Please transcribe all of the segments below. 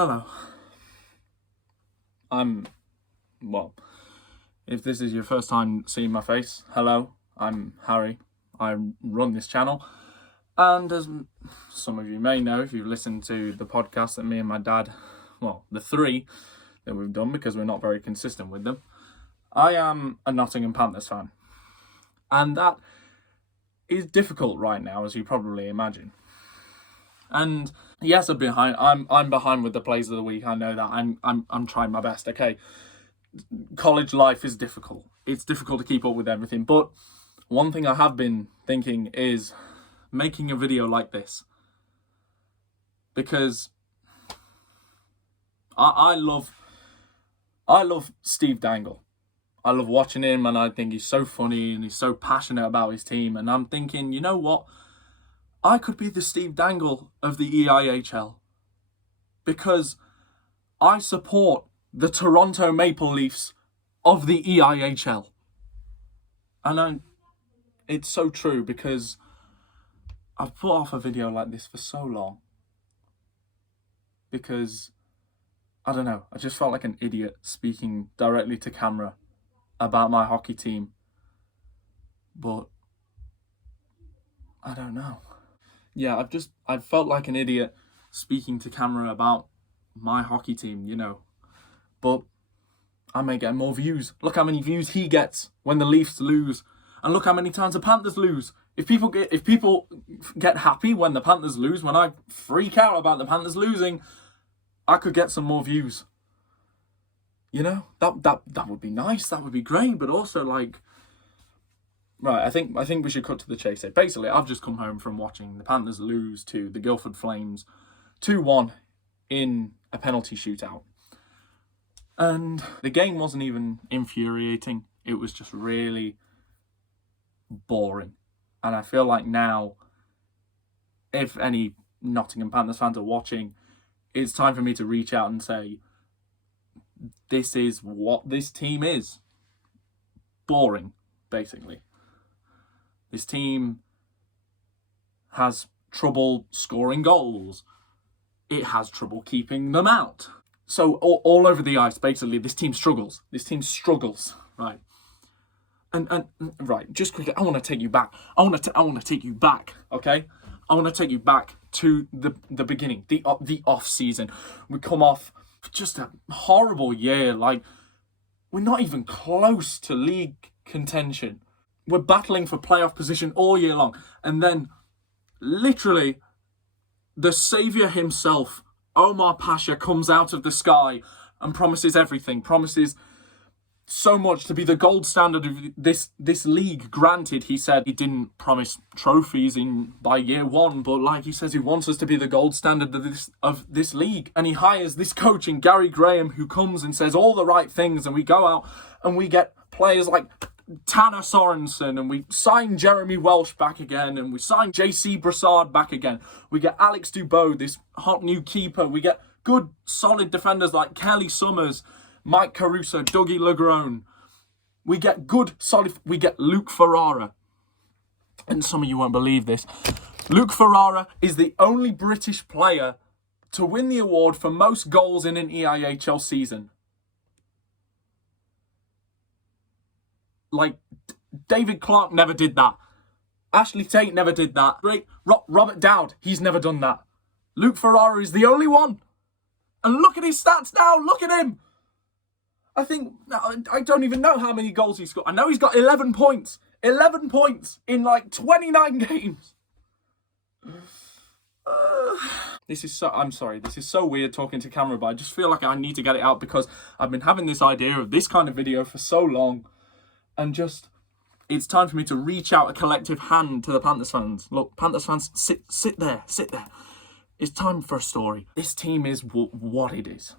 Hello. If this is your first time seeing my face, hello, I'm Harry. I run this channel. And as some of you may know, if you've listened to the podcast that me and my dad, the three that we've done because we're not very consistent with them, I am a Nottingham Panthers fan. And that is difficult right now, as you probably imagine. And yes, I'm behind with the plays of the week. I know that. I'm trying my best. Okay, college life is difficult. It's difficult to keep up with everything. But one thing I have been thinking is making a video like this, because I love Steve Dangle. I love watching him, and I think he's so funny and he's so passionate about his team. And I'm thinking, you know what? I could be the Steve Dangle of the EIHL, because I support the Toronto Maple Leafs of the EIHL. And it's so true, because I've put off a video like this for so long. Because, I don't know, I just felt like an idiot speaking directly to camera about my hockey team. But I don't know. Yeah, I've felt like an idiot speaking to camera about my hockey team, But I may get more views. Look how many views he gets when the Leafs lose. And look how many times the Panthers lose. If people get happy when the Panthers lose, when I freak out about the Panthers losing, I could get some more views. That would be nice. That would be great. But also, right, I think we should cut to the chase here. Basically, I've just come home from watching the Panthers lose to the Guildford Flames 2-1 in a penalty shootout. And the game wasn't even infuriating. It was just really boring. And I feel like now, if any Nottingham Panthers fans are watching, it's time for me to reach out and say, this is what this team is. Boring, basically. This team has trouble scoring goals. It has trouble keeping them out. So all over the ice, basically, this team struggles. Right? And right, just quickly, I want to take you back. I want to take you back. Okay, I want to take you back to the beginning, the off season. We come off just a horrible year. We're not even close to league contention. We're battling for playoff position all year long. And then, literally, the saviour himself, Omar Pasha, comes out of the sky and promises everything. Promises so much to be the gold standard of this league. Granted, he said he didn't promise trophies by year one, but he says he wants us to be the gold standard of this league. And he hires this coach in Gary Graham, who comes and says all the right things, and we go out and we get players like Tanner Sorensen, and we sign Jeremy Welsh back again, and we sign JC Brassard back again. We get Alex Dubois, this hot new keeper. We get good, solid defenders like Kelly Summers, Mike Caruso, Dougie Legrone. We get we get Luke Ferrara. And some of you won't believe this. Luke Ferrara is the only British player to win the award for most goals in an EIHL season. David Clark never did that. Ashley Tate never did that. Robert Dowd, he's never done that. Luke Ferrara is the only one. And look at his stats now. Look at him. I don't even know how many goals he scored. I know he's got 11 points. 11 points in 29 games. I'm sorry, this is so weird talking to camera, but I just feel like I need to get it out, because I've been having this idea of this kind of video for so long. And it's time for me to reach out a collective hand to the Panthers fans. Look, Panthers fans, sit there. It's time for a story. This team is what it is.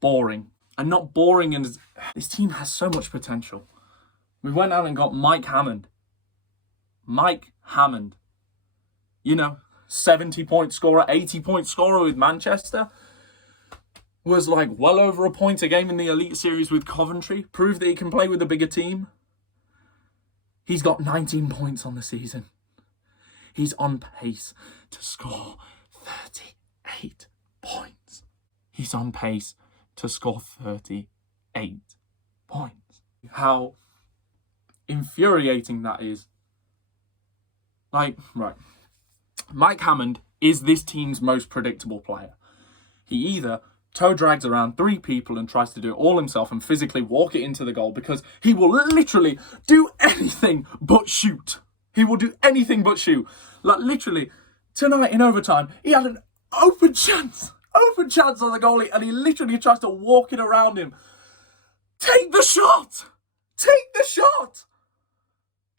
Boring. And not boring, and this team has so much potential. We went out and got Mike Hammond. 70-point scorer, 80-point scorer with Manchester. Was well over a point a game in the Elite Series with Coventry. Proved that he can play with a bigger team. He's got 19 points on the season. He's on pace to score 38 points. he's on pace to score 38 points. How infuriating that is. Like, right. Mike Hammond is this team's most predictable player. He either toe drags around 3 people and tries to do it all himself and physically walk it into the goal, because he will literally do anything but shoot. He will do anything but shoot. Like, literally, tonight in overtime, he had an open chance on the goalie, and he literally tries to walk it around him. Take the shot! Take the shot!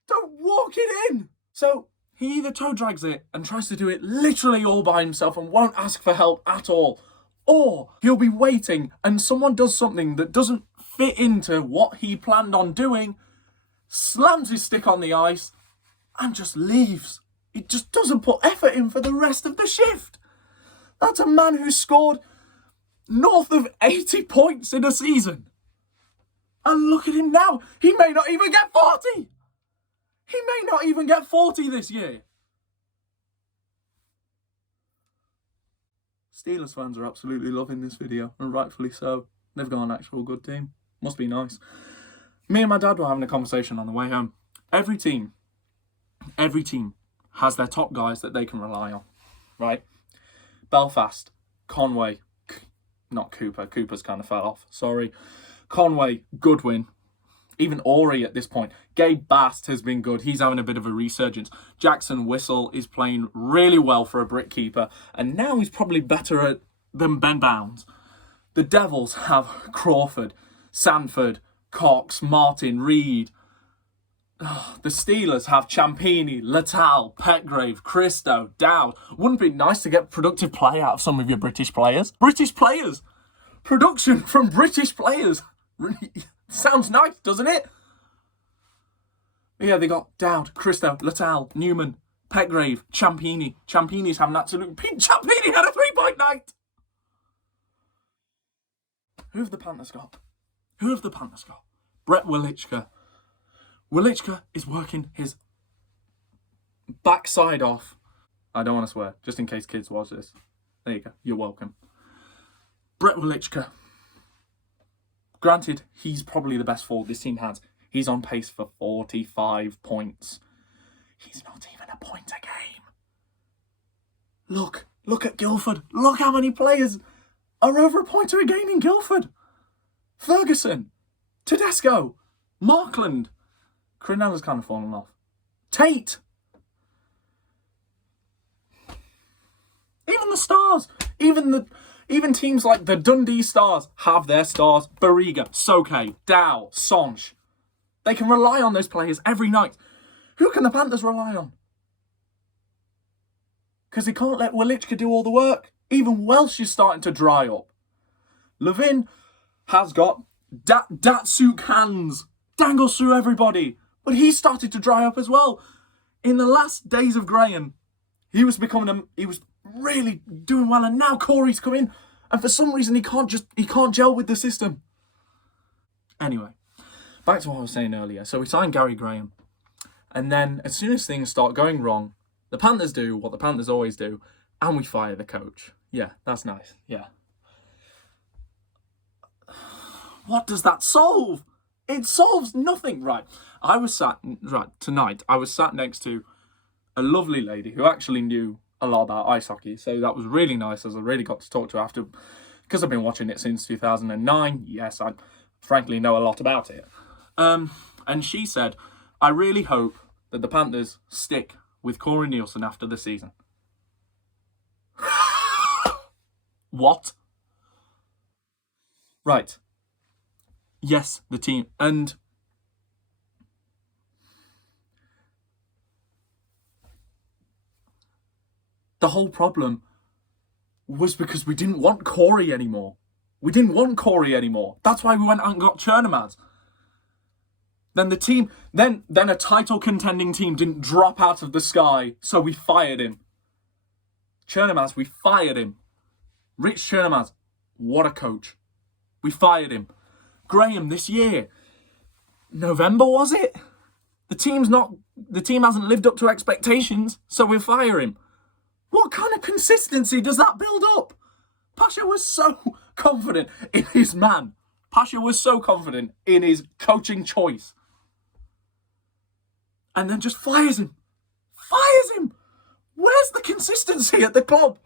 Don't walk it in! So, he either toe drags it and tries to do it literally all by himself and won't ask for help at all, or he'll be waiting and someone does something that doesn't fit into what he planned on doing, slams his stick on the ice, and just leaves. He just doesn't put effort in for the rest of the shift. That's a man who scored north of 80 points in a season. And look at him now. He may not even get 40. He may not even get 40 this year. Steelers fans are absolutely loving this video, and rightfully so. They've got an actual good team. Must be nice. Me and my dad were having a conversation on the way home. Every team has their top guys that they can rely on, right? Belfast, Conway, not Cooper. Cooper's kind of fell off, sorry. Conway, Goodwin, even Ori at this point. Gabe Bast has been good. He's having a bit of a resurgence. Jackson Whistle is playing really well for a brick keeper, and now he's probably better than Ben Bounds. The Devils have Crawford, Sanford, Cox, Martin, Reed. The Steelers have Ciampini, Latal, Petgrave, Christo, Dowd. Wouldn't it be nice to get productive play out of some of your British players? British players! Production from British players! Sounds nice, doesn't it? Yeah, they got Dowd, Christo, Latal, Newman, Petgrave, Ciampini. Ciampini's having an absolute peak. Ciampini had a 3-point night! Who have the Panthers got? Brett Wilichka. Wilichka is working his backside off. I don't want to swear, just in case kids watch this. There you go, you're welcome. Brett Wilichka. Granted, he's probably the best forward this team has. He's on pace for 45 points. He's not even a point a game. Look at Guildford. Look how many players are over a point a game in Guildford. Ferguson, Tedesco, Markland. Crinella's kind of fallen off. Tate. Even the Stars. Even teams like the Dundee Stars have their stars. Barriga, Soke, Dow, Sonch. They can rely on those players every night. Who can the Panthers rely on? Because they can't let Wilichka do all the work. Even Welsh is starting to dry up. Levin has got Datsuk hands. Dangles through everybody. But he started to dry up as well. In the last days of Graham, he was really doing well, and now Corey's come in, and for some reason he can't gel with the system. Anyway, back to what I was saying earlier. So we signed Gary Graham, and then as soon as things start going wrong, the Panthers do what the Panthers always do, and we fire the coach. Yeah, that's nice. Yeah. What does that solve? It solves nothing. Right. Tonight I was sat next to a lovely lady who actually knew a lot about ice hockey. So that was really nice, as I really got to talk to her after, because I've been watching it since 2009. Yes, I frankly know a lot about it. And she said, I really hope that the Panthers stick with Corey Nielsen after the season. What? Right. Yes, the team. And the whole problem was because we didn't want Corey anymore. That's why we went out and got Chernomaz. Then the team, then a title contending team didn't drop out of the sky, so we fired him. Chernomaz, we fired him. Rich Chernomaz, what a coach. We fired him. Graham this year, November was it? The team hasn't lived up to expectations, so we fire him. What kind of consistency does that build up? Pasha was so confident in his man. Pasha was so confident in his coaching choice. And then just fires him. Fires him! Where's the consistency at the club?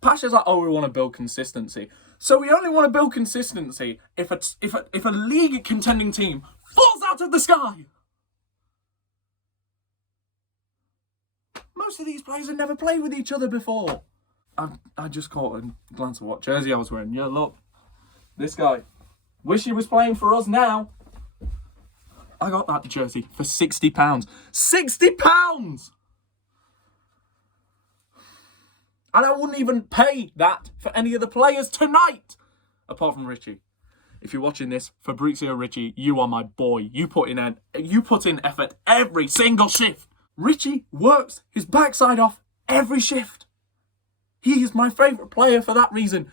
Pasha's like, oh, we want to build consistency. So we only want to build consistency if a league contending team falls out of the sky. Most of these players have never played with each other before. I just caught a glance at what jersey I was wearing. Yeah, look. This guy. Wish he was playing for us now. I got that jersey for £60. £60! And I wouldn't even pay that for any of the players tonight. Apart from Richie. If you're watching this, Fabrizio Richie, you are my boy. You put in effort every single shift. Richie works his backside off every shift. He is my favourite player for that reason.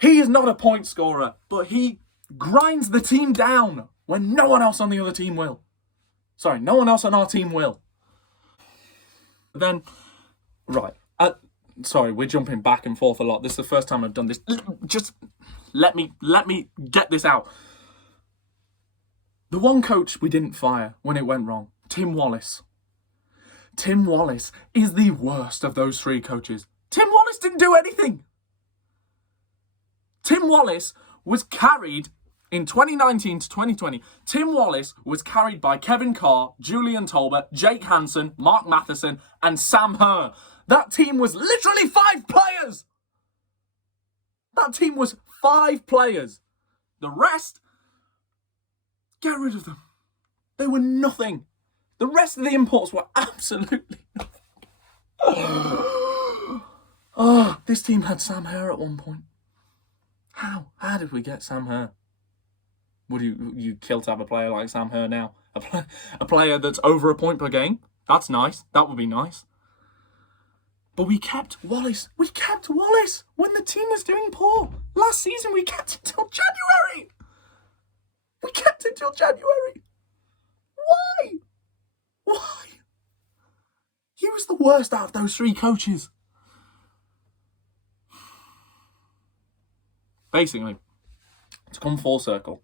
He is not a point scorer, but he grinds the team down when no one else on the other team will. Sorry, no one else on our team will. Then, right. Sorry, we're jumping back and forth a lot. This is the first time I've done this. Just let me get this out. The one coach we didn't fire when it went wrong, Tim Wallace. Tim Wallace is the worst of those three coaches. Tim Wallace didn't do anything. Tim Wallace was carried in 2019 to 2020. Tim Wallace was carried by Kevin Carr, Julian Tolbert, Jake Hansen, Mark Matheson, and Sam Herr. That team was literally 5 players. That team was 5 players. The rest, get rid of them. They were nothing. The rest of the imports were absolutely nothing. Oh, this team had Sam Herr at one point. How? How did we get Sam Herr? Would you kill to have a player like Sam Herr now? A player that's over a point per game? That's nice. That would be nice. But we kept Wallace. We kept Wallace when the team was doing poor. Last season, we kept it till January. We kept it till January. Why? Why? He was the worst out of those 3 coaches. Basically, to come full circle,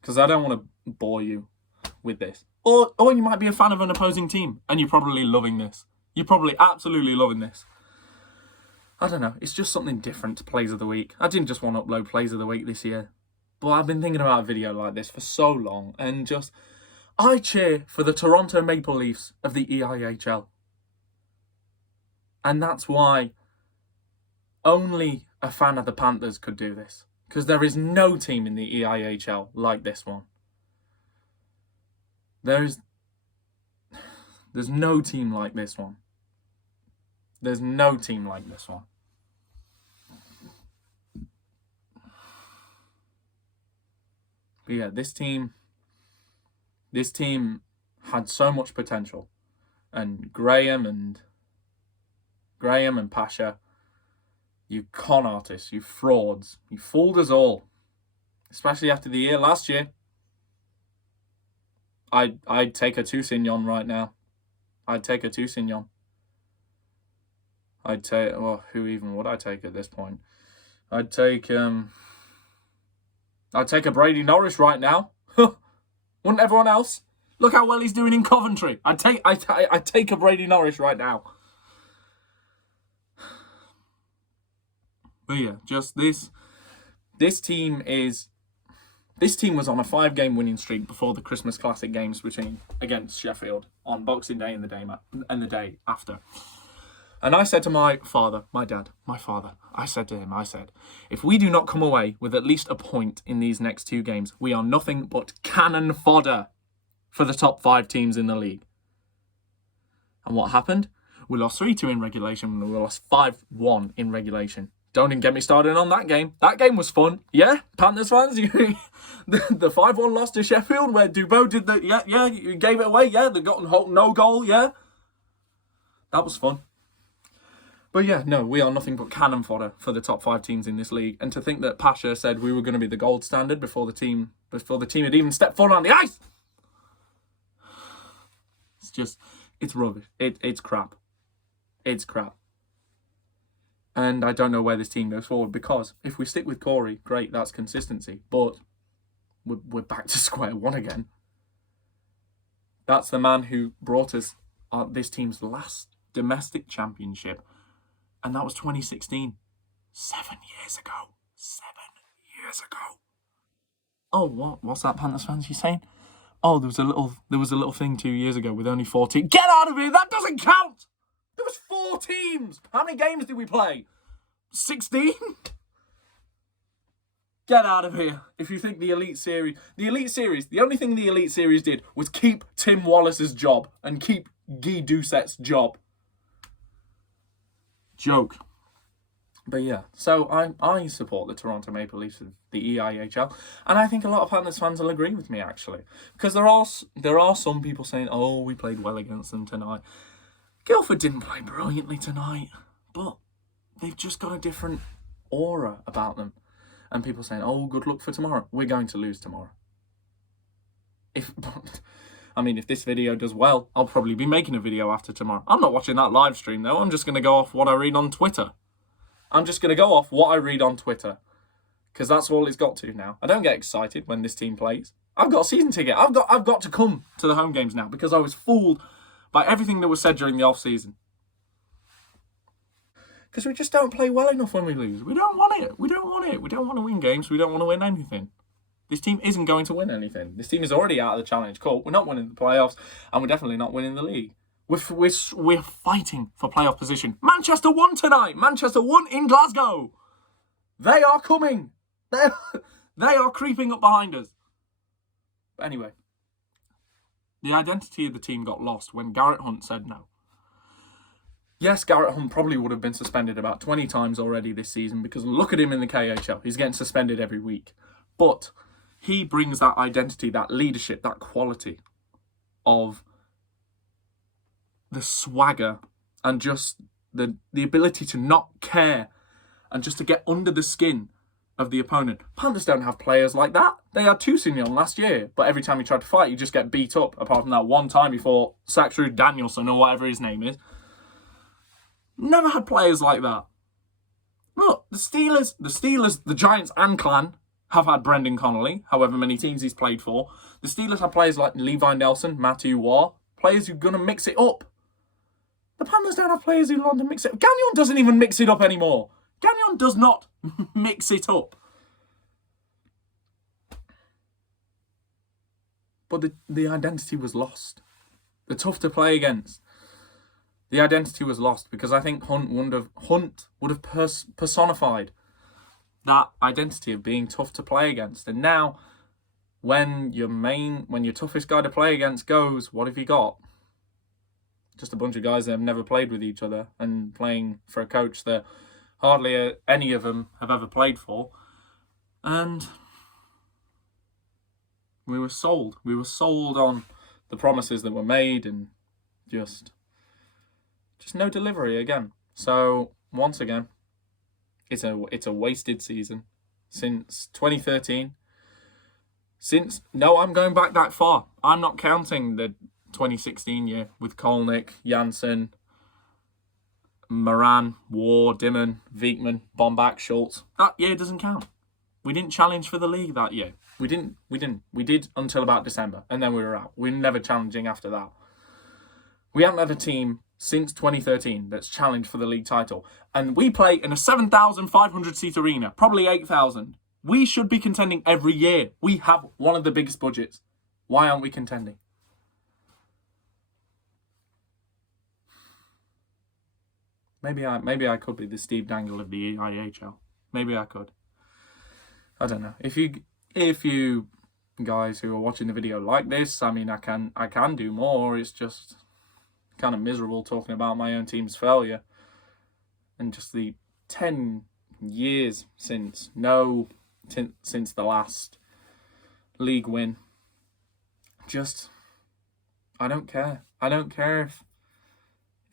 because I don't want to bore you with this. Or you might be a fan of an opposing team, and you're probably loving this. You're probably absolutely loving this. I don't know. It's just something different to Plays of the Week. I didn't just want to upload Plays of the Week this year. But I've been thinking about a video like this for so long. And just, I cheer for the Toronto Maple Leafs of the EIHL. And that's why only a fan of the Panthers could do this. Because there is no team in the EIHL like this one. There's no team like this one. There's no team like this one. But yeah, this team had so much potential. And Graham and Pasha, you con artists, you frauds, you fooled us all. Especially after the year last year. I'd take a 2-Signon right now. I'd take a 2-Signon. I'd take, well, who even would I take at this point? I'd take a Brady Norris right now. Wouldn't everyone else? Look how well he's doing in Coventry. I'd take a Brady Norris right now. But yeah, just this team was on a 5-game winning streak before the Christmas Classic games against Sheffield on Boxing Day and the day after. And I said to my father, I said to him, if we do not come away with at least a point in these next 2 games, we are nothing but cannon fodder for the top 5 teams in the league. And what happened? We lost 3-2 in regulation and we lost 5-1 in regulation. Don't even get me started on that game. That game was fun. Yeah, Panthers fans, the 5-1 loss to Sheffield where Dubois did you gave it away. Yeah, they got no goal. Yeah, that was fun. But yeah, no, we are nothing but cannon fodder for the top 5 teams in this league. And to think that Pasha said we were going to be the gold standard before the team had even stepped foot on the ice. It's rubbish. It's crap. It's crap. And I don't know where this team goes forward, because if we stick with Corey, great, that's consistency. But we're back to square one again. That's the man who brought us this team's last domestic championship, and that was 2016. 7 years ago. 7 years ago. Oh, what's that, Panthers fans? You saying? Oh, there was a little thing 2 years ago with only 14. Get out of here! That doesn't count. There was 4 teams. How many games did we play? 16. Get out of here. If you think the Elite Series, the only thing the Elite Series did was keep Tim Wallace's job and keep Guy Doucet's job. Joke. But yeah, so I support the Toronto Maple Leafs of the EIHL, and I think a lot of Panthers fans will agree with me, actually, because there are some people saying, oh, we played well against them tonight. Guildford didn't play brilliantly tonight, but they've just got a different aura about them. And people saying, oh, good luck for tomorrow. We're going to lose tomorrow. If this video does well, I'll probably be making a video after tomorrow. I'm not watching that live stream, though. I'm just going to go off what I read on Twitter. Because that's all it's got to now. I don't get excited when this team plays. I've got a season ticket. I've got to come to the home games now, because I was fooled by everything that was said during the off-season. Because we just don't play well enough when we lose. We don't want it. We don't want to win games. We don't want to win anything. This team isn't going to win anything. This team is already out of the Challenge Cup. We're not winning the playoffs, and we're definitely not winning the league. We're fighting for playoff position. Manchester won tonight. Manchester won in Glasgow. They are coming. They are creeping up behind us. But anyway, the identity of the team got lost when Garrett Hunt said no. Yes, Garrett Hunt probably would have been suspended about 20 times already this season, because look at him in the KHL. He's getting suspended every week. But he brings that identity, that leadership, that quality of the swagger and just the ability to not care and just to get under the skin of the opponent. Panthers don't have players like that. They had Tusignon last year, but every time he tried to fight, he just get beat up, apart from that one time he fought Saxrud Danielson or whatever his name is. Never had players like that. Look, the Steelers, the Giants and Clan have had Brendan Connolly, however many teams he's played for. The Steelers have players like Levi Nelson, Matthew Waugh, players who are going to mix it up. The Panthers don't have players who want to mix it up. Gagnon doesn't even mix it up anymore. Gagnon does not mix it up. But the identity was lost. They're tough to play against. The identity was lost, because I think Hunt would have personified that identity of being tough to play against. And now, when your toughest guy to play against goes, what have you got? Just a bunch of guys that have never played with each other and playing for a coach that hardly any of them have ever played for. And we were sold. We were sold on the promises that were made, and just no delivery again. So once again, it's a wasted season since 2013. I'm going back that far. I'm not counting the 2016 year with Kolnick, Janssen, Moran, Waugh, Dimon, Viekman, Bombach, Schultz. That year doesn't count. We didn't challenge for the league that year. We didn't. We did until about December, and then we were out. We were never challenging after that. We haven't had a team since 2013 that's challenged for the league title. And we play in a 7,500 seat arena, probably 8,000. We should be contending every year. We have one of the biggest budgets. Why aren't we contending? Maybe I could be the Steve Dangle of the IHL. Maybe I could. I don't know. If you guys who are watching the video like this, I can do more. It's just kind of miserable talking about my own team's failure and just the 10 years since the last league win. Just, I don't care. I don't care if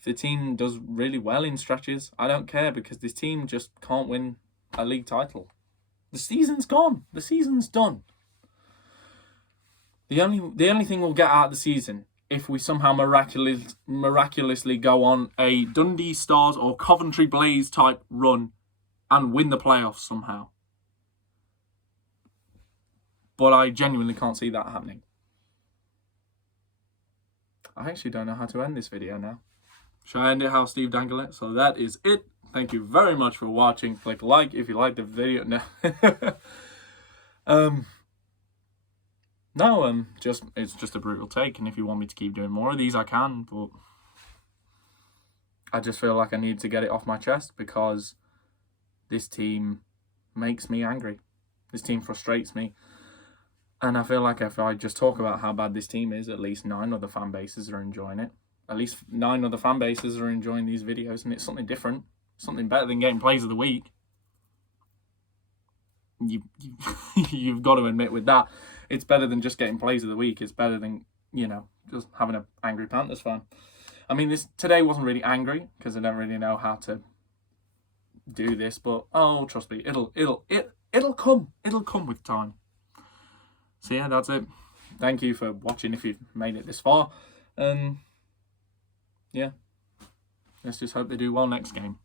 the team does really well in stretches. I don't care, because this team just can't win a league title. The season's gone. The season's done. The only thing we'll get out of the season if we somehow miraculously go on a Dundee Stars or Coventry Blaze type run and win the playoffs somehow. But I genuinely can't see that happening. I actually don't know how to end this video now. Should I end it how Steve dangled it? So that is it. Thank you very much for watching. Click like if you liked the video. No. It's just a brutal take, and if you want me to keep doing more of these, I can, but I just feel like I need to get it off my chest because this team makes me angry. This team frustrates me. And I feel like if I just talk about how bad this team is, at least 9 other fan bases are enjoying it. At least 9 other fan bases are enjoying these videos, and it's something different. Something better than getting plays of the week. You've got to admit with that, it's better than just getting plays of the week. It's better than, just having an angry Panthers fan. I mean, today wasn't really angry because I don't really know how to do this, but trust me, it'll come. It'll come with time. So yeah, that's it. Thank you for watching if you've made it this far. Yeah, let's just hope they do well next game.